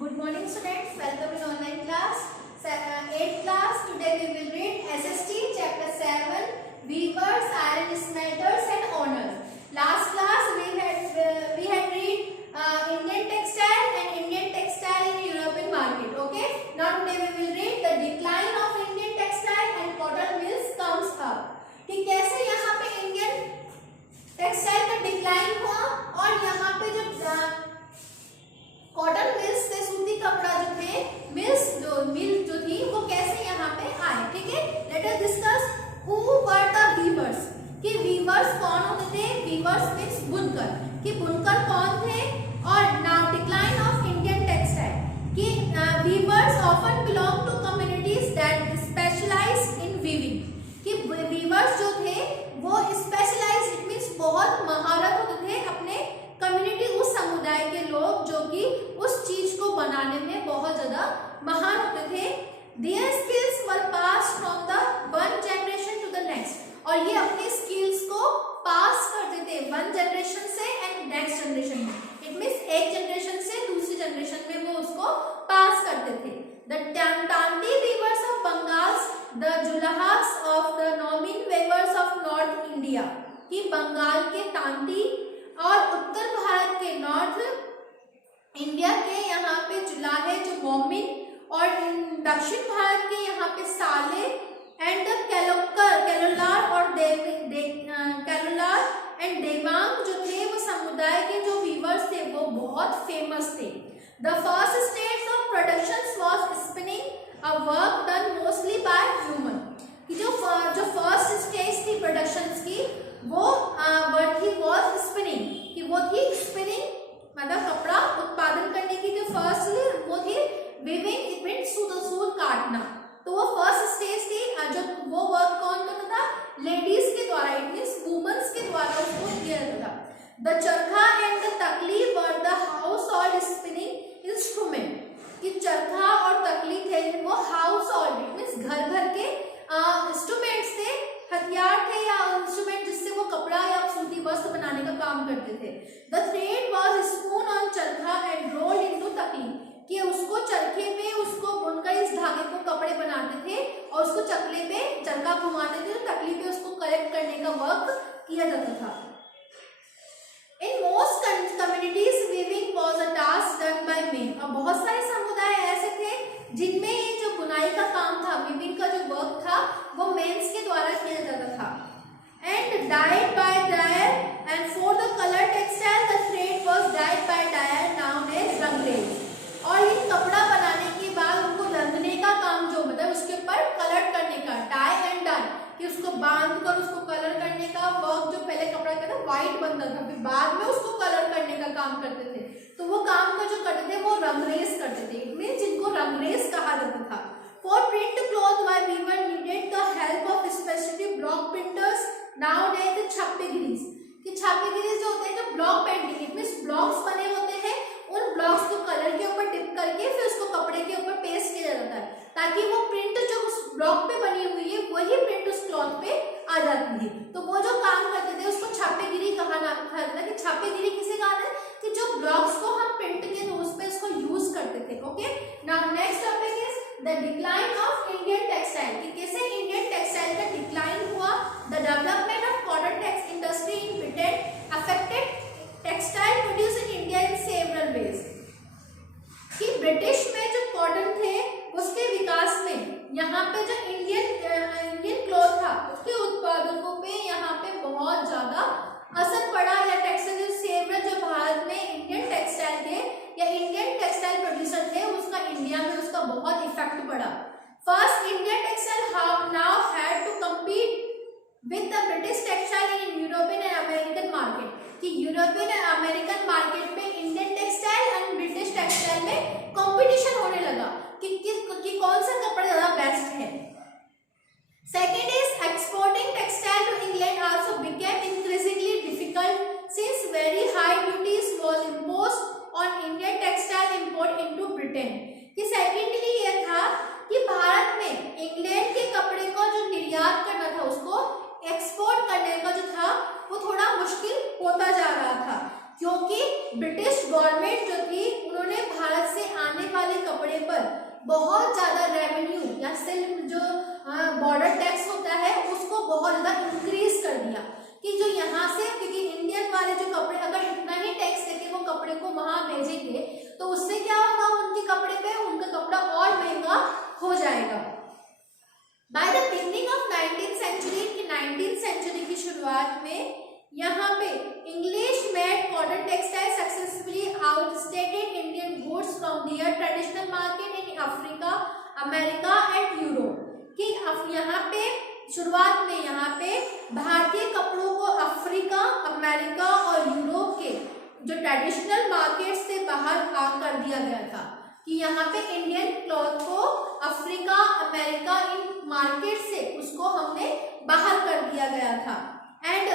Good morning students, welcome in online class. 8th class, today we will read SST chapter 7, Weavers, Iron Smelters and Owners. Last class we had read Indian textile and Indian textile in European market. Okay, now today we will read the decline of Indian textile and cotton mills comes up. कि कैसे यहाँ पे Indian textile का decline हुआ और यहाँ पे जो कॉटन मिल्स थे, सूती कपड़ा जो थे, मिल जो थी वो कैसे यहाँ पे आए. ठीक है, let us discuss who were the weavers. कि वीवर्स कौन होते थे. वीवर्स मींस बुनकर. कि बुनकर कौन थे. और now decline of Indian textile. कि weavers often belong to communities that specialise in weaving. कि वीवर्स जो थे वो स्पेशलाइज, इट मींस बहुत महारत होते थे अपने कम्युनिटी, उस समुदाय के लोग जो कि उस चीज को बनाने में बहुत ज्यादा महान होते थे. Their skills were passed from the one generation to the next. और ये अपनी स्किल्स को पास करते थे वन जनरेशन से एंड नेक्स्ट जनरेशन में. इट मींस एक जनरेशन से दूसरी जनरेशन में वो उसको पास करते थे. The Tanti weavers of Bengal, the Julahas of the Nomin weavers of North India. कि बंगाल के तांती और उत्तर भारत के नॉर्थ इंडिया के यहाँ पे जुलाहे जो मोमिन और दक्षिण भारत के यहाँ पे साले एंड कैलोलार और कैलोलार एंड देवांग जो थे वो समुदाय के जो वीवर्स थे वो बहुत फेमस थे. The first stage of production was spinning, a work done mostly by human. कि जो फर्स्ट स्टेज थी प्रोडक्शंस की वो वर्ड थी वॉज स्पिनिंग. कि वो थी स्पिनिंग मतलब कपड़ा उत्पादन करने की जो फर्स्ट वो थी वीविंग, इट मींस सूत काटना. तो वो फर्स्ट स्टेज थी. जो वो वर्क कौन करता था, लेडीज के द्वारा, इट मींस वुमेन्स के द्वारा उसको किया जाता था. द चरखा एंड द तकली were the house hold spinning instrument. कि चरखा और तकली थे वो हाउस होल्ड, इट मींस घर घर के इंस्ट्रूमेंट्स थे, हथियार थे या इंस्ट्रूमेंट जिससे वो कपड़ा या सूती वस्त्र बनाने का काम करते थे. The thread was spoon on चरखा एंड रोल्ड इनटू तकली. कि उसको चरखे पे उसको बुनकर इस धागे को कपड़े बनाते थे और उसको चकले पे चरखा घुमाते थे, तो तकली पे उसको करेक्ट करने का वर्क किया जाता था. In most communities weaving was a task done by main. और बहुत सारे समुदाय ऐसे थे जिनमें ये जो बुनाई का काम था, वीविंग का जो वर्क था वो मेंस के द्वारा किया जाता था. And dyed by dryer and for the colour textile the thread was dyed by dryer known as rangrez. और ये कपड़ा बनाने के बाद उनको रंगने का काम जो मतलब उसके ऊपर कलर करने का, डाई एंड डाई, कि उसको बांध कर उसको कलर करने का वर्क, जो पहले कपड़ा का था व्हाइट बनता था फिर बाद में उसको कलर करने का काम करते थे. तो वो काम का जो करते थे वो रंगरेज करते थे, मींस जिनको रंगरेज कहा जाता था. For print cloth by weaver needed the help of specially block printers nowadays छापेगिरीज. कि छापेगिरीज जो होते हैं जो block painting, it means blocks बने होते हैं, उन ब्लॉक्स को कलर के ऊपर डिप करके फिर उसको कपड़े के ऊपर पेस्ट किया जाता है ताकि वो प्रिंट जो उस ब्लॉक पे बनी हुई है वही प्रिंट उस क्लॉथ पे आ जाती है. तो वो जो काम करते थे उसको छापेगिरी कहा जाता है. कि छापेगिरी किसे कहा है कि जो ब्लॉक्स को हम प्रिंट के उस पे उसको यूज करते थे. Okay, now next topic is the decline of Indian textile. कि कैसे इंडियन टेक्सटाइल का डिक्लाइन हुआ. The development of cotton tex industry in Britain affected textile produce in India in several ways. कि ब्रिटिश में जो cotton थे उसके विकास में यहाँ पे जो इंडियन क्लॉथ था उसके उत्पादकों पे यहाँ पे बहुत ज्यादा असर पड़ा. या टेक्सटाइल सेवरल जो भारत में इंडियन टेक्सटाइल थे या इंडियन टेक्सटाइल प्रोड्यूसर थे उसका इंडिया में उसका बहुत इफेक्ट पड़ा. First Indian textile now had to compete with the British textile in European and American market. कि यूरोपियन एंड अमेरिकन मार्केट में Indian textile and British textile में कंपटीशन होने लगा कि कौन सा कपड़ा ज्यादा बेस्ट है. Second is exporting textile to England also became increasingly difficult since very high duties was imposed on Indian textile import into Britain. कि सेकेंडली ये था कि भारत में इंग्लैंड के कपड़े को जो निर्यात करना था उसको एक्सपोर्ट करने का जो था वो थोड़ा मुश्किल होता जा रहा था. क्योंकि ब्रिटिश गवर्नमेंट जो थी उन्होंने भारत से आने या सिल्क जो बॉर्डर टैक्स होता है उसको बहुत ज़्यादा इंक्रीज कर दिया कि जो यहाँ से, क्योंकि इंडियन वाले जो कपड़े अगर इतना ही टैक्स देके वो कपड़े को वहाँ भेजेंगे तो उससे क्या होगा, उनके कपड़े पे उनका कपड़ा और महंगा हो जाएगा। By the beginning of 19th century, 19th century की शुरुआत में यहाँ पे English made cotton textile successfully outstated Indian goods from their traditional market in Africa, America and Europe. कि यहाँ पे शुरुआत में यहाँ पे भारतीय कपड़ों को अफ्रीका, अमेरिका और यूरोप के जो ट्रेडिशनल मार्केट से बाहर कर दिया गया था कि यहाँ पे इंडियन क्लॉथ को अफ्रीका, अमेरिका इन मार्केट से उसको हमने बाहर कर दिया गया था। And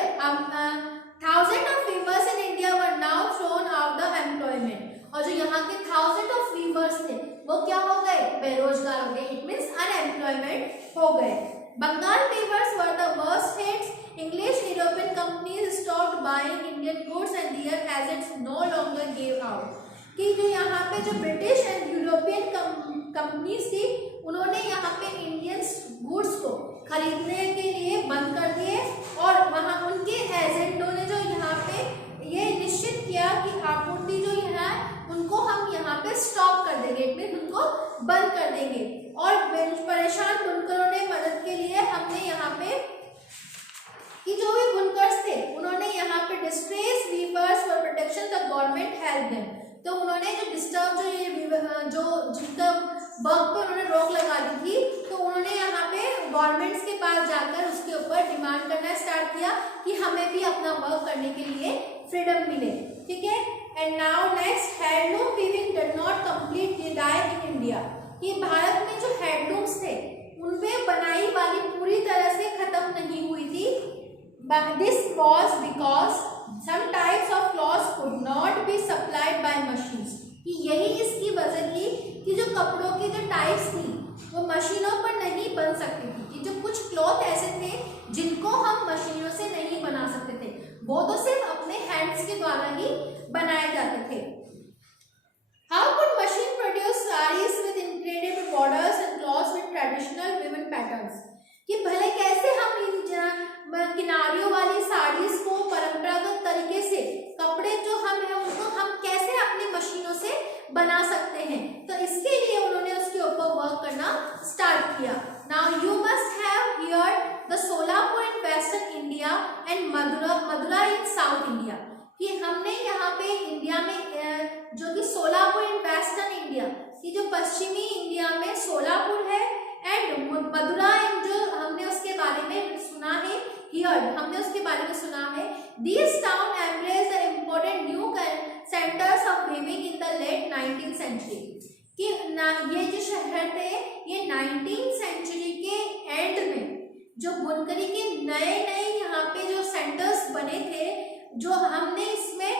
thousand of viewers in India were now thrown out the employment. और जो यहाँ के थाउजेंड ऑफ वीवर्स थे वो क्या हो गए, बेरोजगार हो गए, इट मीन्स अनएम्प्लॉयमेंट हो गए। Bengal weavers were the worst hits. English European companies stopped buying Indian goods and their assets no longer give out. कि जो यहाँ पे जो ब्रिटिश एंड यूरोपियन कंपनीज थी उन्होंने यहाँ पे इंडियन गुड्स को खरीदने के लिए बंद कर दिए और वहाँ उनके एजेंटों ने जो यहाँ पे ये निश्चित किया कि आपूर्ति जो है उनको हम यहाँ पे स्टॉप कर देंगे, फिर उनको बंद कर देंगे। और परेशान बुनकरों ने मदद के लिए हमने यहाँ पे कि जो भी बुनकर्स थे उन्होंने यहाँ पे distress weavers for protection the government help them. तो उन्होंने जो डिस्टर्ब जो ये जो जिनका वर्क पे उन्होंने रोक लगा दी थी तो उन्होंने यहाँ पे गवर्नमेंट्स के पास जाकर उसके ऊपर डिमांड करना स्टार्ट किया कि हमें भी अपना वर्क करने के लिए फ्रीडम मिले। ठीक है। And now next, handloom weaving did not completely die in India. कि भारत में जो हैंडलूम्स थे उनमें बनाई वाली पूरी तरह से खत्म नहीं हुई थी। This was because some types of cloths could not be supplied by machines. कि यही इसकी वजह थी कि जो कपड़ों की जो टाइप्स थी वो मशीनों पर नहीं बन सकती थी। कि जो कुछ क्लॉथ ऐसे थे जिनको हम मशीनों से नहीं बना सकते थे, वो तो सिर्फ अपने हैंड्स के द्वारा ही बनाए जाते थे। How could machine produce sarees with incredible borders and cloths with traditional woven patterns? कि भले कैसे हम इन किनारियों वाली साड़ीज को परंपरागत तरीके से कपड़े जो हम है उनको हम कैसे अपनी मशीनों से बना सकते हैं, तो इसके लिए उन्होंने उसके ऊपर वर्क करना स्टार्ट किया। Now you must have heard the Solapur in Western India and Madura in South India। कि हमने यहाँ पे इंडिया में जो कि सोलापुर इन वेस्टर्न इंडिया, कि जो पश्चिमी इंडिया में सोलापुर है एंड मदुरा इन जो हमने उसके बारे में सुना है, हमने उसके बारे में सुना है। These towns embrace the important new centers of weaving in the late 19th century। कि ये जो शहर थे ये 19th सेंचुरी के एंड में जो बुनकरी के नए यहाँ पे जो सेंटर्स बने थे, जो हमने इसमें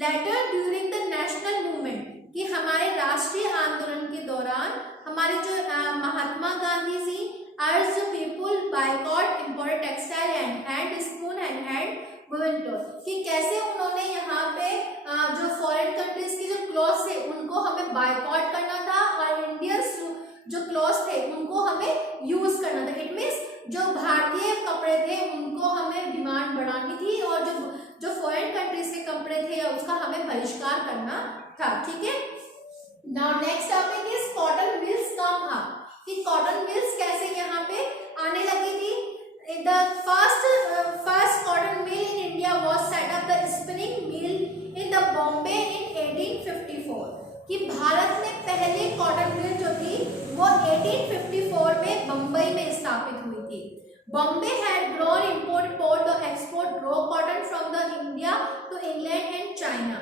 letter during the national movement, कि हमारे राष्ट्रीय आंदोलन के दौरान हमारे जो महात्मा गांधी जी अर्ज people boycott imported textile and hand spoon and hand woven cloth. कि कैसे उन्होंने यहाँ पे जो फॉरेन कंट्रीज की जो क्लॉथ्स थे उनको हमें बायकॉट करना था और इंडियंस जो क्लॉथ्स थे उनको हमें यूज करना था। इट मीन्स जो भारतीय कपड़े थे उनको हमें डिमांड बढ़ानी थी और जो फॉरेन कंट्रीज के कपड़े थे उसका हमें बहिष्कार करना था। ठीक है। Now next topic is cotton mills come up. कि कॉटन मिल्स कैसे यहाँ पे आने लगी थी। The first cotton mill in India was set up the spinning mill in the Bombay in 1854। कि भारत में पहले कॉटन मिल जो थी वो 1854 में बम्बई में स्थापित हुई थी। Bombay had grown import export raw cotton from the India to England and China.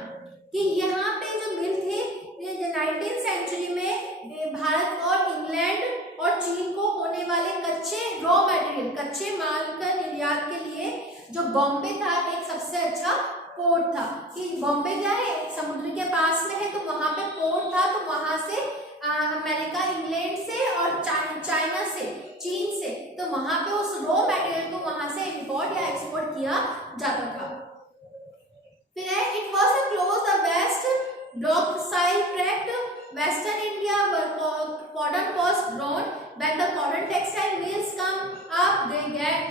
कि यहाँ पे जो मिल थे 19th सेंचुरी में भारत और इंग्लैंड और चीन को होने वाले कच्चे रॉ मटेरियल, कच्चे माल का निर्यात के लिए जो बॉम्बे था एक सबसे अच्छा पोर्ट था। कि बॉम्बे क्या है, समुद्र के पास में है, तो वहाँ पे पोर्ट था, तो वहाँ से अमेरिका, इंग्लैंड से और चाइना से, चीन से, तो वहाँ पे उस रॉ मटेरियल को वहाँ से इम्पोर्ट या एक्सपोर्ट किया जाता था। फिर है it was a close the west docile tract Western India where cotton was grown. When the cotton textile mills come up, they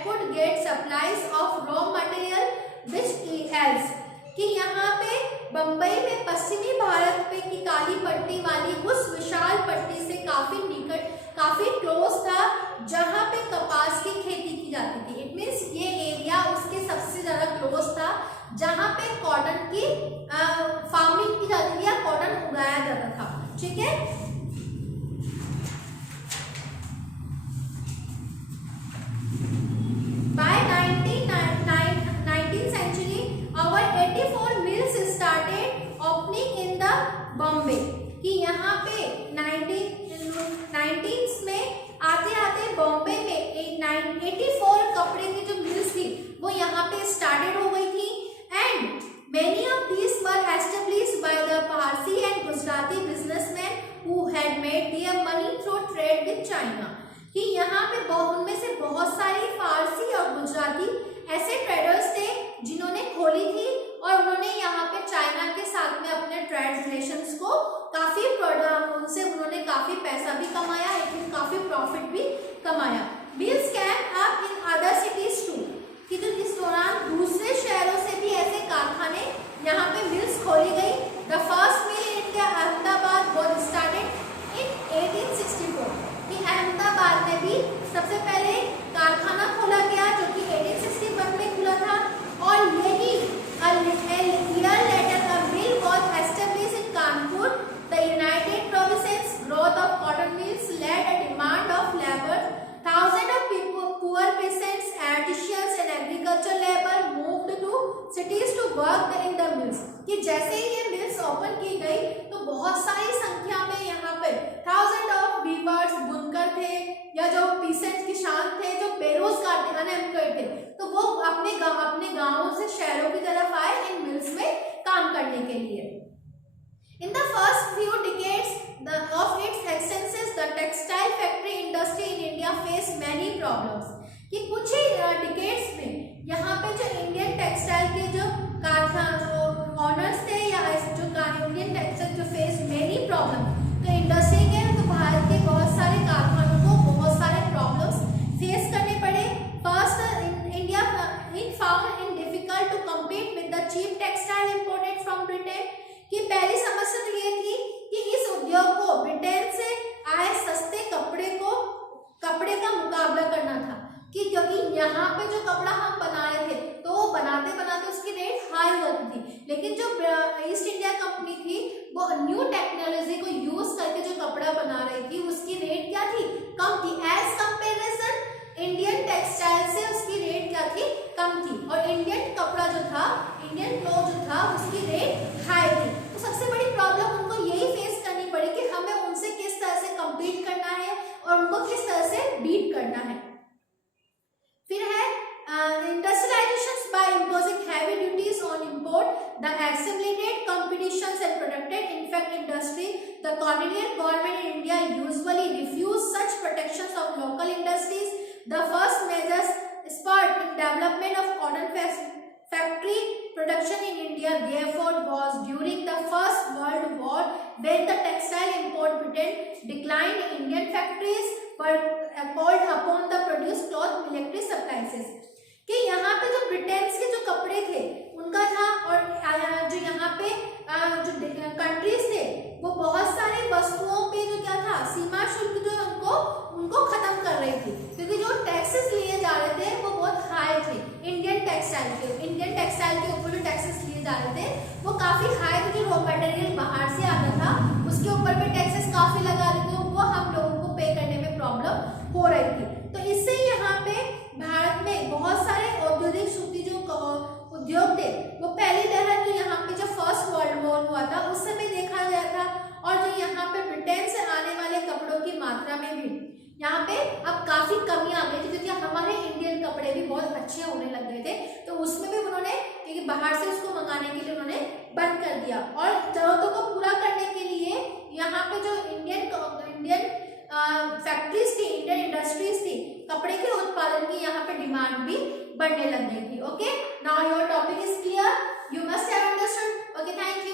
could get supplies of raw material which else कि यहाँ पे बम्बई में पश्चिमी भारत पे की काली पट्टी वाली उस विशाल पट्टी से काफी निकट, काफी क्लोज था जहाँ पे कपास की खेती की जाती थी। इट मीन्स ये एरिया उसके सबसे ज्यादा क्लोज था जहाँ पे कॉटन की फार्मिंग की जाती थी या कॉटन उगाया जाता था। ठीक है, bye 19th century our 84 mills started opening in the Bombay कि यहाँ पे 19th में आते आते बॉम्बे में 84 कपड़े की जो मिल्स थी वो यहाँ पे स्टार्टेड हो गई थी। And many of these were established by the Parsi and Gujarati businessmen who had made their money through trade with China कि यहाँ पे उनमें से बहुत सारी फारसी और गुजराती ऐसे ट्रेडर्स थे जिन्होंने खोली थी और उन्होंने यहाँ पे चाइना के साथ में अपने ट्रेड रिलेशंस को काफी उनसे उन्होंने काफी पैसा भी कमाया, लेकिन काफी प्रॉफिट भी कमाया। Mills can up in other cities too कि जो इस दौरान दूसरे शहरों से भी ऐसे कारखाने यहाँ पे मिल्स खोली गई। The first mill in India Ahmedabad was started in 1864 कि अहमदाबाद में भी सबसे पहले कारखाना खोला गया जो कि 1861 में खुला था। और यही year later a mill was established in Kanpur. The United Provinces growth of cotton mills led a demand of labor. Thousands of people, poor peasants, artisans and agriculture labor moved to cities to work in the mills कि जैसे ही ये mills open की गई तो बहुत सारी संख्या में यहाँ पे थाउजेंड ऑफ वीवर्स, बुनकर थे या जो पीसेंट्स किसान थे जो बेरोजगार थे, अनएम्प्लॉयड थे, तो वो अपने गांवों से शहरों की तरफ आए इन मिल्स में काम करने के लिए। In the first few decades of its existence, the textile factory industry in India faced many problems कि कुछ ही डिकेड्स में यहाँ पे जो इंडियन टेक्सटाइल के जो ऑनर्स थे या जो इंडियन टेक्सटाइल जो फेस मेनी प्रॉब्लम, तो इंडस्ट्री के तो भारत के बहुत सारे कारखानों को बहुत सारे प्रॉब्लम्स फेस करने पड़े। First India found it difficult to compete with the cheap textile imported from Britain कि पहली समस्या तो ये थी कि इस उद्योग को ब्रिटेन से आए सस्ते कपड़े का मुकाबला करना था कि क्योंकि यहाँ पे जो कपड़ा हम बना रहे थे तो वो बनाते बनाते उसकी रेट हाई होती थी, लेकिन जो ईस्ट इंडिया कंपनी थी वो न्यू टेक्नोलॉजी को यूज करके जो कपड़ा बना रही थी उसकी रेट क्या थी, कम थी। एज कंपेरिजन इंडियन टेक्सटाइल से उसकी रेट क्या थी, कम थी, और इंडियन कपड़ा जो था, इंडियन क्लॉथ जो था उसकी रेट हाई थी। तो सबसे बड़ी प्रॉब्लम उनको यही फेस करनी पड़ी कि हमें उनसे किस तरह से कम्पीट करना है और उनको किस तरह से बीट करना है। फिर है industrializations by imposing heavy duties on import, the assimilated competitions and protected in fact industry. The colonial government in India usually refused such protections of local industries. The first measures spurred in development of cotton factory production in India therefore was during the First World War when the textile import Britain declined. Indian factories were called upon the produce cloth military supplies कि यहाँ पे जो Britain के जो कपड़े थे उनका था, और जो यहाँ पे जो कंट्रीज थे वो बहुत सारी वस्तुओं पे जो क्या था, सीमा शुल्क जो उनको खत्म कर रही थी क्योंकि जो टैक्सेस लिए जा रहे थे वो बहुत हाई थे। इंडियन टेक्सटाइल के ऊपर जो टैक्सेस लिए जा रहे थे वो काफी हाई थे। जो रॉ मटेरियल बाहर से आता था उसके ऊपर भी टैक्सेस काफी लगा रहे थे, वो हम लोगों को पे करने में प्रॉब्लम हो रही थी। तो इससे यहाँ पे भारत में बहुत सारे औद्योगिक सूती जो उद्योग थे वो पहली लहर जो यहाँ पे जो फर्स्ट वर्ल्ड वॉर हुआ था उस समय देखा गया था, और जो यहाँ पे ब्रिटेन से आने वाले कपड़ों की मात्रा में भी यहाँ पे अब काफी कमी आ गई थी क्योंकि हमारे इंडियन कपड़े भी बहुत अच्छे होने लग गए थे, तो उसमें भी उन्होंने क्योंकि बाहर से उसको मंगाने के लिए उन्होंने बंद कर दिया। और जरूरतों को पूरा करने के लिए यहाँ पे जो इंडियन फैक्ट्रीज थी, इंडियन इंडस्ट्रीज थी, कपड़े के उत्पादन की यहाँ पे डिमांड भी बढ़ने लग गई थी। Okay, now your topic is clear, you must have understood. Okay, thank you.